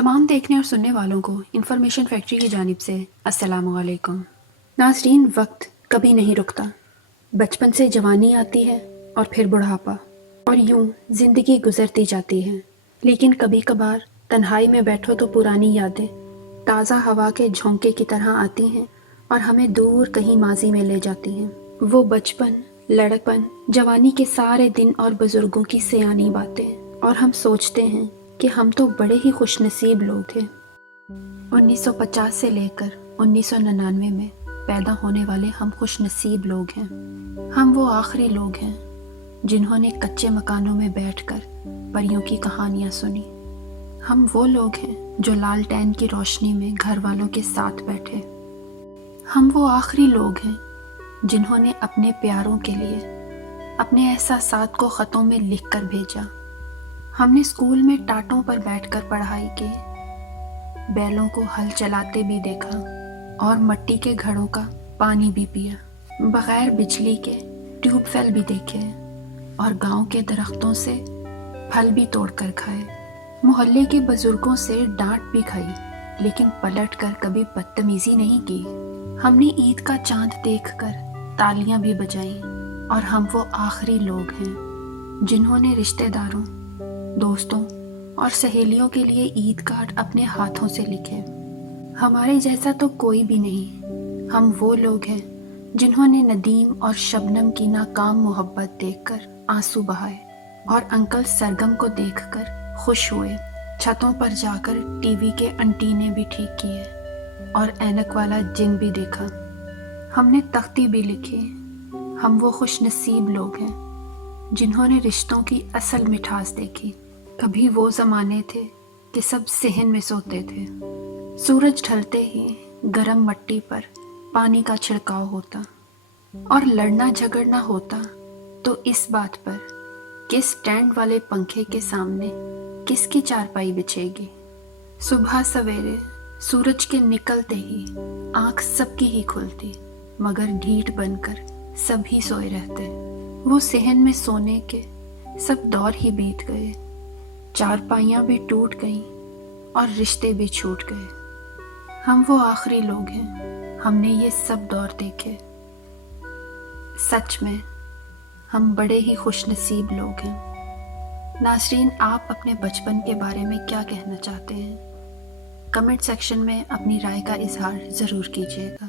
तमाम देखने और सुनने वालों को इंफॉर्मेशन फैक्ट्री की जानिब से अस्सलामु अलैकुम। नाज़रीन, वक्त कभी नहीं रुकता। बचपन से जवानी आती है और फिर बुढ़ापा, और यूं जिंदगी गुजरती जाती है। लेकिन कभी कभार तन्हाई में बैठो तो पुरानी यादें ताज़ा हवा के झोंके की तरह आती हैं और हमें दूर कहीं माजी में ले जाती हैं। वो बचपन, लड़कपन, जवानी के सारे दिन और बुजुर्गों की सयानी बातें, और हम सोचते हैं कि हम तो बड़े ही खुशनसीब लोग थे। 1950 से लेकर 1999 में पैदा होने वाले हम खुशनसीब लोग हैं। हम वो आखिरी लोग हैं जिन्होंने कच्चे मकानों में बैठकर परियों की कहानियां सुनी। हम वो लोग हैं जो लालटेन की रोशनी में घर वालों के साथ बैठे। हम वो आखिरी लोग हैं जिन्होंने अपने प्यारों के लिए अपने एहसासात को ख़तों में लिख कर भेजा। हमने स्कूल में टाटों पर बैठकर पढ़ाई की, बैलों को हल चलाते भी देखा और मट्टी के घड़ों का पानी भी पिया। बगैर बिजली के ट्यूबवेल भी देखे और गांव के दरख्तों से फल भी तोड़कर खाए। मोहल्ले के बुजुर्गों से डांट भी खाई, लेकिन पलट कर कभी बदतमीजी नहीं की। हमने ईद का चांद देखकर तालियां भी बजाई, और हम वो आखिरी लोग हैं जिन्होंने रिश्तेदारों, दोस्तों और सहेलियों के लिए ईद कार्ड अपने हाथों से लिखे। हमारे जैसा तो कोई भी नहीं। हम वो लोग हैं जिन्होंने नदीम और शबनम की नाकाम मोहब्बत देखकर आंसू बहाए, और अंकल सरगम को देखकर खुश हुए। छतों पर जाकर टीवी के एंटीने भी ठीक किए और ऐनक वाला जिन भी देखा। हमने तख्ती भी लिखी। हम वो खुशनसीब लोग हैं जिन्होंने रिश्तों की असल मिठास देखी। कभी वो ज़माने थे कि सब सहन में सोते थे। सूरज ढलते ही गरम मट्टी पर पानी का छिड़काव होता, और लड़ना झगड़ना होता तो इस बात पर कि स्टैंड वाले पंखे के सामने किसकी चारपाई बिछेगी। सुबह सवेरे सूरज के निकलते ही आंख सबकी ही खुलती, मगर ढीठ बनकर सभी सोए रहते। वो सहन में सोने के सब दौर ही बीत गए। चारपाइयाँ भी टूट गईं और रिश्ते भी छूट गए। हम वो आखिरी लोग हैं, हमने ये सब दौर देखे। सच में हम बड़े ही खुशनसीब लोग हैं। नाज़रीन, आप अपने बचपन के बारे में क्या कहना चाहते हैं? कमेंट सेक्शन में अपनी राय का इजहार ज़रूर कीजिएगा।